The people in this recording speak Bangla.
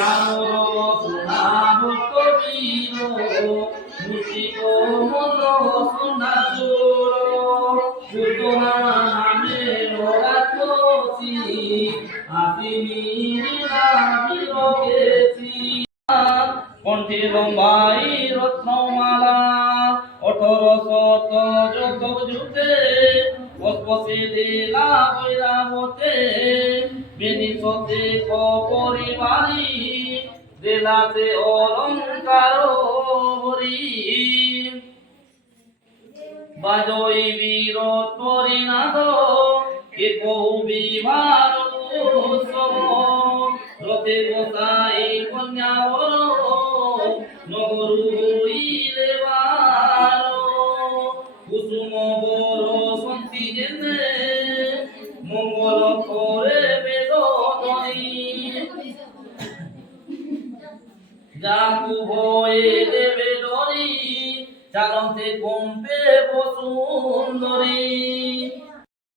প্রাণরত্নাভ কবির মুসিক মল সোনাচুর সুতনা নামে রাখছি আসিনি বিরকেছি কণ্ঠে লম্বাই রত্নমালা 1800 যত যুগে বসে দিলা বৈরামতে বেনিসতে পরিবারি দিলাতে অলঙ্কার হরি বাজই বীর পরিনাদ কে কৌবিভার উৎসব রথে বসাই কন্যাবর নগরু হইলে বার কুসুম বর সন্তি জেনে মঙ্গল করে বেদনী যাকু ভয়ে দেবে ডরি চালন্তে কম্পে বসুন্দরী